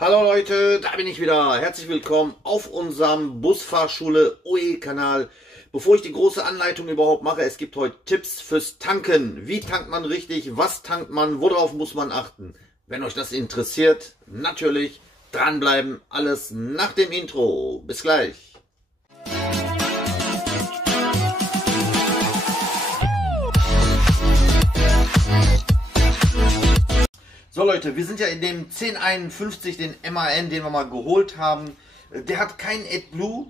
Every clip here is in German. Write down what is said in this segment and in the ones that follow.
Hallo Leute, da bin ich wieder. Herzlich willkommen auf unserem Busfahrschule OE Kanal. Bevor ich die große Anleitung überhaupt mache, es gibt heute Tipps fürs Tanken. Wie tankt man richtig? Was tankt man? Worauf muss man achten? Wenn euch das interessiert, natürlich dranbleiben. Alles nach dem Intro. Bis gleich. So Leute, wir sind ja in dem 1051, den MAN, den wir mal geholt haben. Der hat kein AdBlue.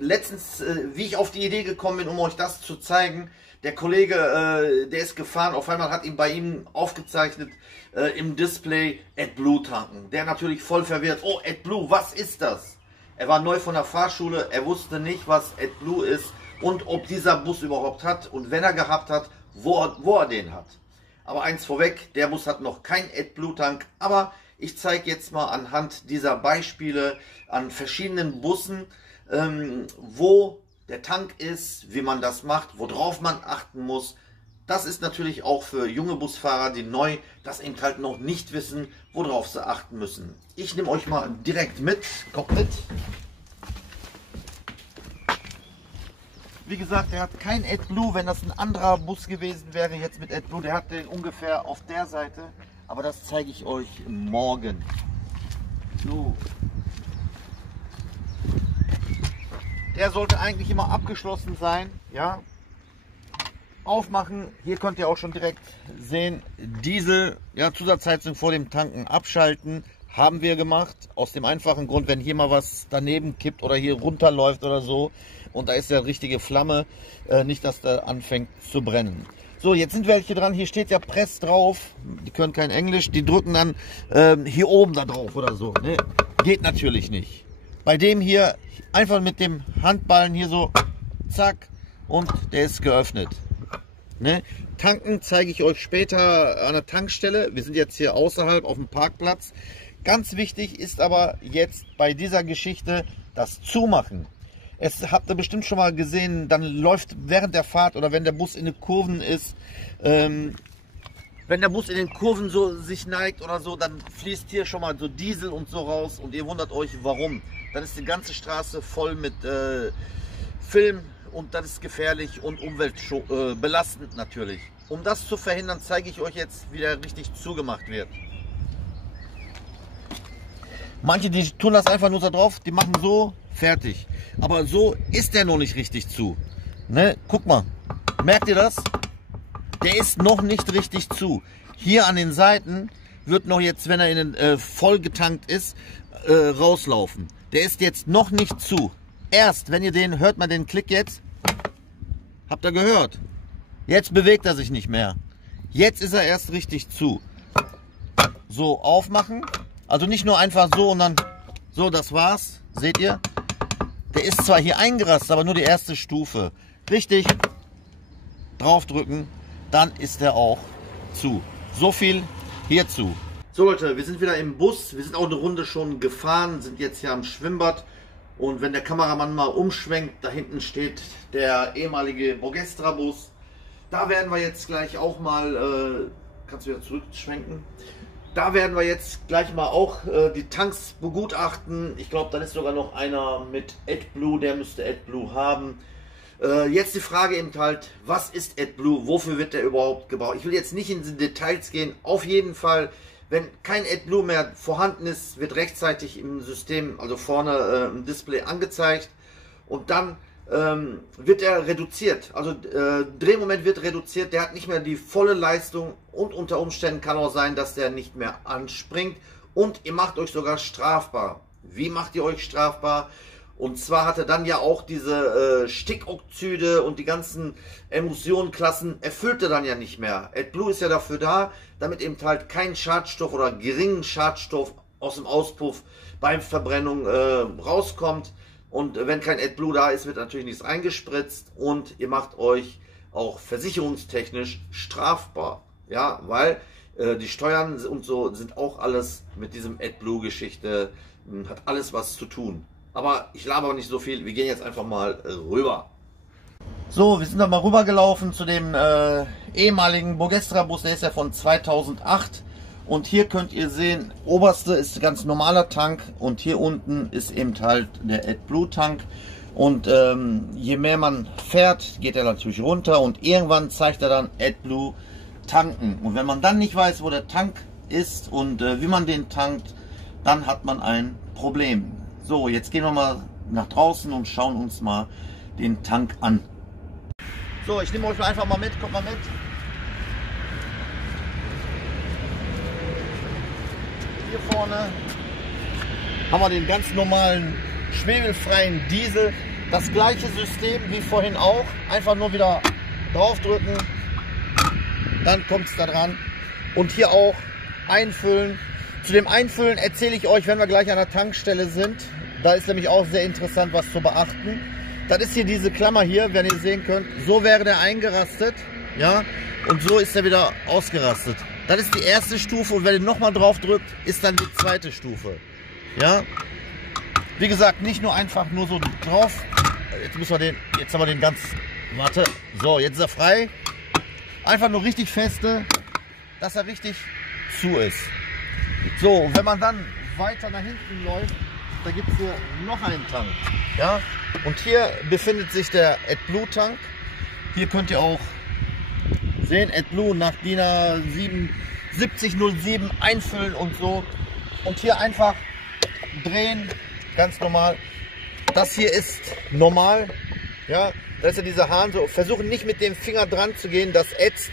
Letztens, wie ich auf die Idee gekommen bin, um euch das zu zeigen, der Kollege, der ist gefahren, auf einmal hat ihn bei ihm aufgezeichnet im Display AdBlue tanken. Der natürlich voll verwirrt. Oh, AdBlue, was ist das? Er war neu von der Fahrschule, er wusste nicht, was AdBlue ist und ob dieser Bus überhaupt hat und wenn er gehabt hat, wo er den hat. Aber eins vorweg, der Bus hat noch kein AdBlue-Tank, aber ich zeige jetzt mal anhand dieser Beispiele an verschiedenen Bussen, wo der Tank ist, wie man das macht, worauf man achten muss. Das ist natürlich auch für junge Busfahrer, die neu das eben halt noch nicht wissen, worauf sie achten müssen. Ich nehme euch mal direkt mit, kommt mit. Wie gesagt, der hat kein AdBlue. Wenn das ein anderer Bus gewesen wäre, jetzt mit AdBlue, der hat den ungefähr auf der Seite. Aber das zeige ich euch morgen. So. Der sollte eigentlich immer abgeschlossen sein. Ja. Aufmachen. Hier könnt ihr auch schon direkt sehen. Diesel, ja, Zusatzheizung vor dem Tanken abschalten. Haben wir gemacht. Aus dem einfachen Grund, wenn hier mal was daneben kippt oder hier runterläuft oder so. Und da ist ja richtige Flamme, nicht, dass der anfängt zu brennen. So, jetzt sind welche dran, hier steht ja Press drauf, die können kein Englisch, die drücken dann hier oben da drauf oder so. Ne? Geht natürlich nicht. Bei dem hier einfach mit dem Handballen hier so, zack, und der ist geöffnet. Ne? Tanken zeige ich euch später an der Tankstelle, wir sind jetzt hier außerhalb auf dem Parkplatz. Ganz wichtig ist aber jetzt bei dieser Geschichte das Zumachen. Es habt ihr bestimmt schon mal gesehen, dann läuft während der Fahrt oder wenn der Bus in den Kurven ist, wenn der Bus in den Kurven so sich neigt oder so, dann fließt hier schon mal so Diesel und so raus und ihr wundert euch, warum. Dann ist die ganze Straße voll mit Film und das ist gefährlich und umweltbelastend natürlich. Um das zu verhindern, zeige ich euch jetzt, wie der richtig zugemacht wird. Manche, die tun das einfach nur da drauf, die machen so, fertig. Aber so ist der noch nicht richtig zu. Ne? Guck mal, merkt ihr das? Der ist noch nicht richtig zu. Hier an den Seiten wird noch jetzt, wenn er in den, voll getankt ist, rauslaufen. Der ist jetzt noch nicht zu. Erst, wenn ihr den, hört mal den Klick jetzt. Habt ihr gehört? Jetzt bewegt er sich nicht mehr. Jetzt ist er erst richtig zu. So, aufmachen. Also nicht nur einfach so und dann, so, das war's. Seht ihr? Der ist zwar hier eingerastet, aber nur die erste Stufe. Richtig draufdrücken, dann ist der auch zu. So viel hierzu. So Leute, wir sind wieder im Bus. Wir sind auch eine Runde schon gefahren, sind jetzt hier am Schwimmbad. Und wenn der Kameramann mal umschwenkt, da hinten steht der ehemalige Bogestra-Bus. Da werden wir jetzt gleich auch mal, kannst du wieder zurückschwenken? Da werden wir jetzt gleich mal auch die Tanks begutachten. Ich glaube, dann ist sogar noch einer mit AdBlue, der müsste AdBlue haben. Jetzt die Frage eben halt, was ist AdBlue? Wofür wird der überhaupt gebraucht? Ich will jetzt nicht in die Details gehen. Auf jeden Fall, wenn kein AdBlue mehr vorhanden ist, wird rechtzeitig im System, also vorne im Display angezeigt. Und dann wird er reduziert, also Drehmoment wird reduziert, der hat nicht mehr die volle Leistung und unter Umständen kann auch sein, dass der nicht mehr anspringt und ihr macht euch sogar strafbar. Wie macht ihr euch strafbar? Und zwar hat er dann ja auch diese Stickoxide und die ganzen Emulsionklassen erfüllt er dann ja nicht mehr. AdBlue ist ja dafür da, damit eben halt kein Schadstoff oder geringen Schadstoff aus dem Auspuff beim Verbrennung rauskommt. Und wenn kein AdBlue da ist, wird natürlich nichts eingespritzt und ihr macht euch auch versicherungstechnisch strafbar. Ja, weil die Steuern und so sind auch alles mit diesem AdBlue-Geschichte, hat alles was zu tun. Aber ich laber nicht so viel, wir gehen jetzt einfach mal rüber. So, wir sind dann mal rüber gelaufen zu dem ehemaligen Bogestra-Bus, der ist ja von 2008. Und hier könnt ihr sehen, oberste ist ganz normaler Tank und hier unten ist eben halt der AdBlue Tank. Und je mehr man fährt, geht er natürlich runter und irgendwann zeigt er dann AdBlue tanken. Und wenn man dann nicht weiß, wo der Tank ist und wie man den tankt, dann hat man ein Problem. So, jetzt gehen wir mal nach draußen und schauen uns mal den Tank an. So, ich nehme euch einfach mal mit, kommt mal mit. Hier vorne haben wir den ganz normalen schwebelfreien Diesel. Das gleiche System wie vorhin auch. Einfach nur wieder draufdrücken. Dann kommt es da dran. Und hier auch einfüllen. Zu dem Einfüllen erzähle ich euch, wenn wir gleich an der Tankstelle sind. Da ist nämlich auch sehr interessant, was zu beachten. Das ist hier diese Klammer hier, wenn ihr sehen könnt. So wäre der eingerastet. Ja? Und so ist er wieder ausgerastet. Das ist die erste Stufe und wenn ihr nochmal drauf drückt, ist dann die zweite Stufe. Ja? Wie gesagt, nicht nur einfach nur so drauf. Jetzt haben wir den ganz, warte, so, jetzt ist er frei. Einfach nur richtig feste, dass er richtig zu ist. So, und wenn man dann weiter nach hinten läuft, da gibt es hier noch einen Tank. Ja? Und hier befindet sich der AdBlue Tank. Hier könnt ihr auch sehen, AdBlue nach DIN A 7007 einfüllen und so. Und hier einfach drehen, ganz normal. Das hier ist normal. Ja, da ist ja dieser Hahn so. Versuchen nicht mit dem Finger dran zu gehen, das ätzt.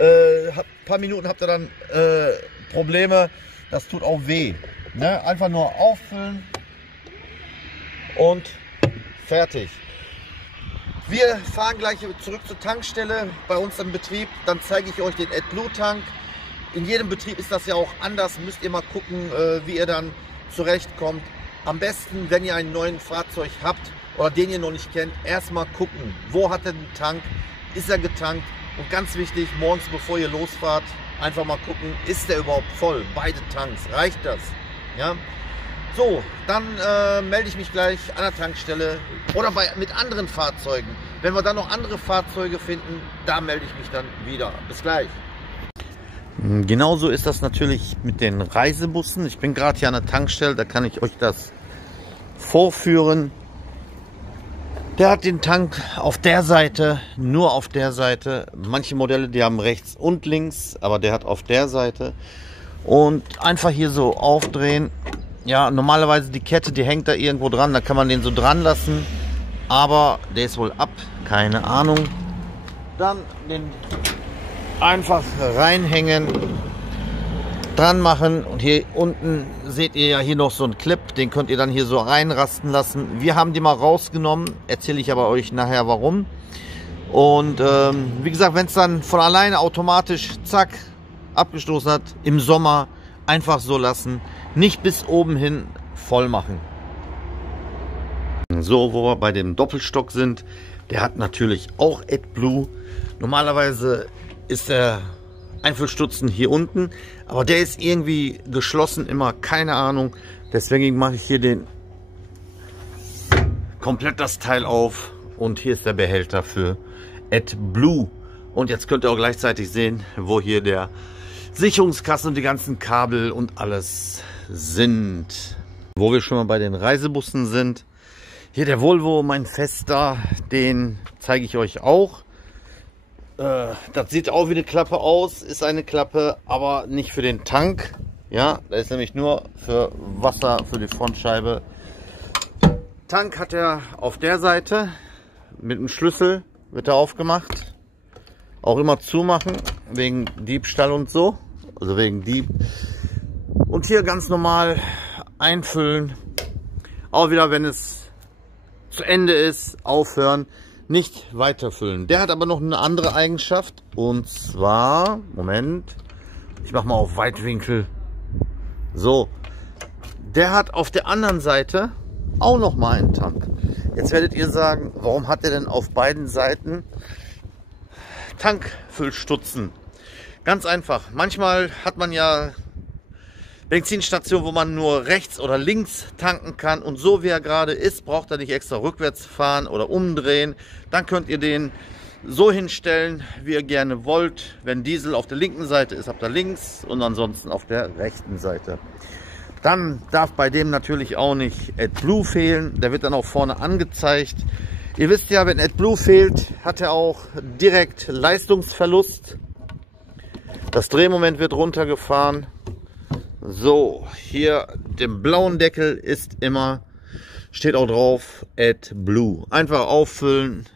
Ein paar Minuten habt ihr dann Probleme. Das tut auch weh. Ne? Einfach nur auffüllen und fertig. Wir fahren gleich zurück zur Tankstelle bei uns im Betrieb. Dann zeige ich euch den AdBlue Tank. In jedem Betrieb ist das ja auch anders. Müsst ihr mal gucken, wie ihr dann zurechtkommt. Am besten, wenn ihr ein neues Fahrzeug habt oder den ihr noch nicht kennt, erstmal gucken, wo hat er den Tank, ist er getankt und ganz wichtig, morgens bevor ihr losfahrt, einfach mal gucken, ist der überhaupt voll, beide Tanks, reicht das? Ja? So, dann melde ich mich gleich an der Tankstelle oder mit anderen Fahrzeugen. Wenn wir dann noch andere Fahrzeuge finden, da melde ich mich dann wieder. Bis gleich. Genauso ist das natürlich mit den Reisebussen. Ich bin gerade hier an der Tankstelle, da kann ich euch das vorführen. Der hat den Tank auf der Seite, nur auf der Seite. Manche Modelle, die haben rechts und links, aber der hat auf der Seite. Und einfach hier so aufdrehen. Ja, normalerweise die Kette, die hängt da irgendwo dran, da kann man den so dran lassen. Aber der ist wohl ab, keine Ahnung. Dann den einfach reinhängen, dran machen und hier unten seht ihr ja hier noch so einen Clip, den könnt ihr dann hier so reinrasten lassen. Wir haben die mal rausgenommen, erzähle ich aber euch nachher warum. Und wie gesagt, wenn es dann von alleine automatisch zack abgestoßen hat, im Sommer einfach so lassen, nicht bis oben hin voll machen. So, wo wir bei dem Doppelstock sind, der hat natürlich auch AdBlue. Normalerweise ist der Einfüllstutzen hier unten, aber der ist irgendwie geschlossen immer, keine Ahnung. Deswegen mache ich hier komplett das Teil auf und hier ist der Behälter für AdBlue. Und jetzt könnt ihr auch gleichzeitig sehen, wo hier der Sicherungskasten und die ganzen Kabel und alles sind. Wo wir schon mal bei den Reisebussen sind, hier der Volvo, mein Fester, den zeige ich euch auch. Das sieht auch wie eine Klappe aus, ist eine Klappe, aber nicht für den Tank. Ja, da ist nämlich nur für Wasser, für die Frontscheibe. Tank hat er auf der Seite, mit dem Schlüssel wird er aufgemacht. Auch immer zumachen, wegen Diebstahl und so, also wegen Dieb. Und hier ganz normal einfüllen. Auch wieder, wenn es zu Ende ist, aufhören. Nicht weiterfüllen. Der hat aber noch eine andere Eigenschaft. Und zwar, Moment, ich mache mal auf Weitwinkel. So, der hat auf der anderen Seite auch noch mal einen Tank. Jetzt werdet ihr sagen, warum hat er denn auf beiden Seiten Tankfüllstutzen? Ganz einfach. Manchmal hat man ja Benzinstationen, wo man nur rechts oder links tanken kann und so wie er gerade ist, braucht er nicht extra rückwärts fahren oder umdrehen. Dann könnt ihr den so hinstellen, wie ihr gerne wollt. Wenn Diesel auf der linken Seite ist, habt ihr links und ansonsten auf der rechten Seite. Dann darf bei dem natürlich auch nicht AdBlue fehlen. Der wird dann auch vorne angezeigt. Ihr wisst ja, wenn AdBlue fehlt, hat er auch direkt Leistungsverlust. Das Drehmoment wird runtergefahren. So, hier dem blauen Deckel ist immer, steht auch drauf, AdBlue. Einfach auffüllen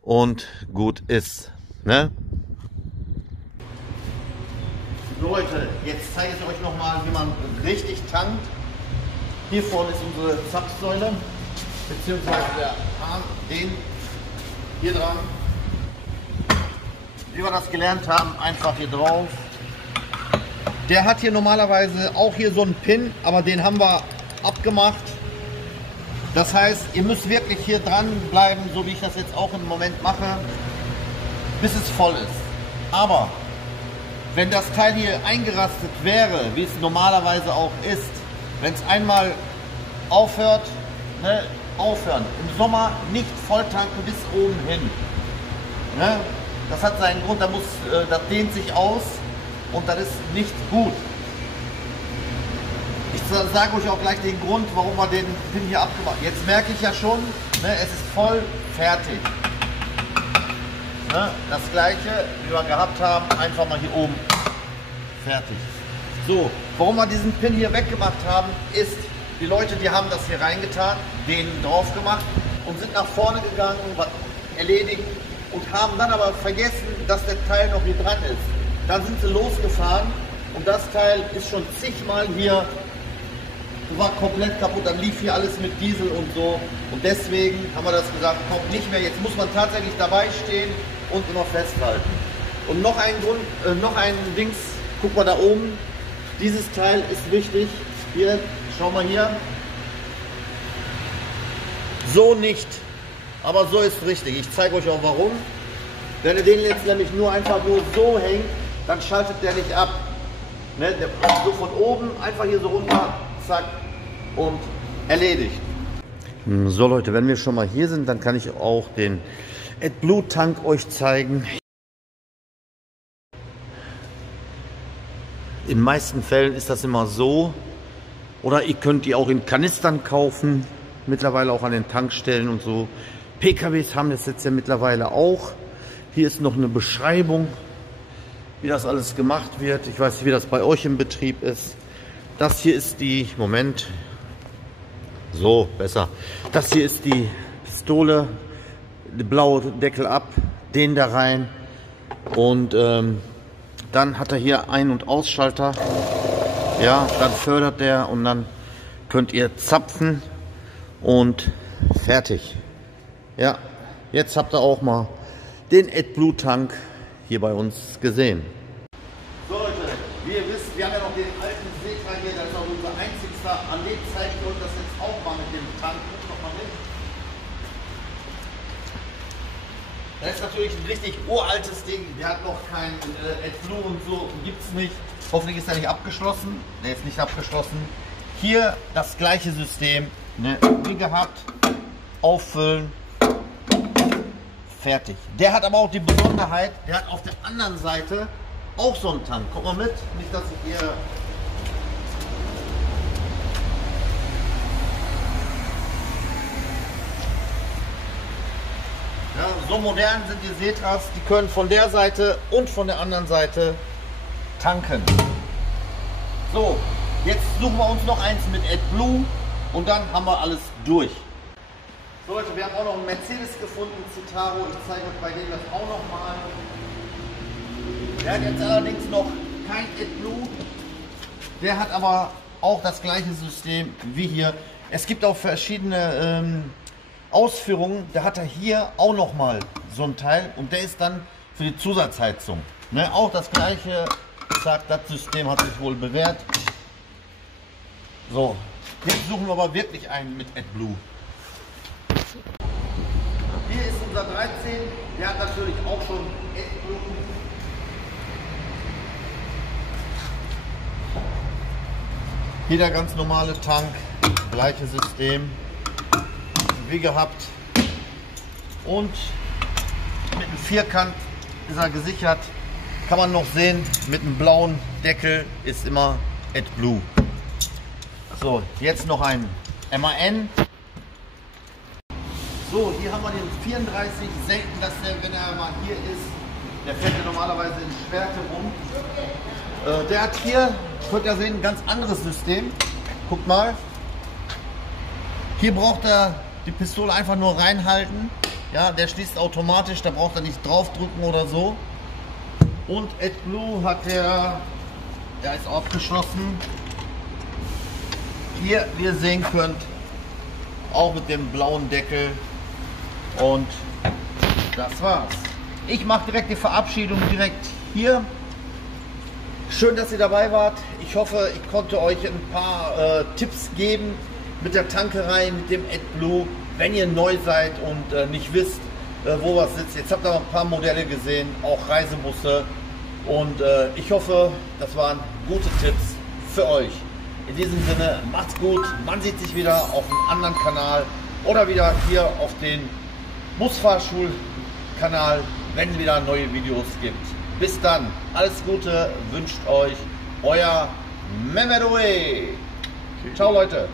und gut ist. Ne? So Leute, jetzt zeige ich euch nochmal, wie man richtig tankt. Hier vorne ist unsere Zapfsäule, beziehungsweise der Arm, den hier dran. Wie wir das gelernt haben, einfach hier drauf. Der hat hier normalerweise auch hier so einen Pin, aber den haben wir abgemacht. Das heißt, ihr müsst wirklich hier dran bleiben, so wie ich das jetzt auch im Moment mache, bis es voll ist. Aber wenn das Teil hier eingerastet wäre, wie es normalerweise auch ist, wenn es einmal aufhört, ne, aufhören. Im Sommer nicht voll tanken bis oben hin. Ne? Das hat seinen Grund, das dehnt sich aus und das ist nicht gut. Ich sage euch auch gleich den Grund, warum wir den Pin hier abgemacht haben. Jetzt merke ich ja schon, ne, es ist voll fertig. Ne, das gleiche, wie wir gehabt haben, einfach mal hier oben fertig. So, warum wir diesen Pin hier weggemacht haben, ist, die Leute, die haben das hier reingetan, den drauf gemacht und sind nach vorne gegangen, was erledigt und haben dann aber vergessen, dass der Teil noch hier dran ist. Dann sind sie losgefahren und das Teil ist schon zigmal hier, war komplett kaputt, dann lief hier alles mit Diesel und so und deswegen haben wir das gesagt, kommt nicht mehr, jetzt muss man tatsächlich dabei stehen und immer festhalten. Und noch ein Grund, noch ein Dings, guck mal da oben, dieses Teil ist wichtig, hier, schau mal hier, so nicht, aber so ist richtig, ich zeige euch auch warum. Wenn ihr den jetzt nämlich nur einfach nur so hängt, dann schaltet der nicht ab. Ne? Der so von oben einfach hier so runter, zack und erledigt. So Leute, wenn wir schon mal hier sind, dann kann ich auch den AdBlue Tank euch zeigen. In den meisten Fällen ist das immer so, oder ihr könnt die auch in Kanistern kaufen, mittlerweile auch an den Tankstellen und so. PKWs haben das jetzt ja mittlerweile auch. Hier ist noch eine Beschreibung, wie das alles gemacht wird. Ich weiß nicht, wie das bei euch im Betrieb ist. Das hier ist die, Moment, so, besser. Das hier ist die Pistole, der blaue Deckel ab, den da rein und dann hat er hier Ein- und Ausschalter. Ja, dann fördert der und dann könnt ihr zapfen und fertig. Ja, jetzt habt ihr auch mal den AdBlue Tank hier bei uns gesehen. So Leute, wie ihr wisst, wir haben ja noch den alten Setra hier, das ist auch unser einzigster. An dem zeige ich euch das jetzt auch mal mit dem Tank. Guckt doch mal mit. Das ist natürlich ein richtig uraltes Ding, der hat noch kein AdBlue und so, gibt es nicht. Hoffentlich ist er nicht abgeschlossen. Der ist nicht abgeschlossen. Hier das gleiche System, ne, wie gehabt, auffüllen, fertig. Der hat aber auch die Besonderheit, der hat auf der anderen Seite auch so einen Tank. Kommt mal mit, nicht dass ich hier... Ja, so modern sind die Setras, die können von der Seite und von der anderen Seite tanken. So, jetzt suchen wir uns noch eins mit AdBlue und dann haben wir alles durch. So Leute, wir haben auch noch einen Mercedes gefunden, Citaro. Ich zeige euch bei dem das auch noch mal. Der hat jetzt allerdings noch kein AdBlue. Der hat aber auch das gleiche System wie hier. Es gibt auch verschiedene Ausführungen. Da hat er hier auch noch mal so ein Teil und der ist dann für die Zusatzheizung. Ne, auch das gleiche. Ich sag, das System hat sich wohl bewährt. So, jetzt suchen wir aber wirklich einen mit AdBlue. Hier ist unser 13, der hat natürlich auch schon AdBlue. Hier der ganz normale Tank, gleiche System wie gehabt. Und Mit einem Vierkant ist er gesichert. Kann man noch sehen, mit einem blauen Deckel ist immer AdBlue. So, jetzt noch ein MAN. So, hier haben wir den 34. Selten, dass der, wenn er mal hier ist, der fährt ja normalerweise in Schwerte rum. Der hat hier, könnt ihr sehen, ein ganz anderes System. Guckt mal. Hier braucht er die Pistole einfach nur reinhalten. Ja, der schließt automatisch, da braucht er nicht draufdrücken oder so. Und AdBlue hat der ist abgeschlossen. Hier, wie ihr sehen könnt, auch mit dem blauen Deckel. Und das war's. Ich mache direkt die Verabschiedung direkt hier. Schön, dass ihr dabei wart. Ich hoffe, ich konnte euch ein paar Tipps geben mit der Tankerei, mit dem AdBlue, wenn ihr neu seid und nicht wisst, wo was sitzt. Jetzt habt ihr noch ein paar Modelle gesehen, auch Reisebusse. Und ich hoffe, das waren gute Tipps für euch. In diesem Sinne, macht's gut. Man sieht sich wieder auf einem anderen Kanal oder wieder hier auf den Busfahrschulkanal, wenn es wieder neue Videos gibt. Bis dann, alles Gute wünscht euch euer Mehmet Oe. Ciao Leute.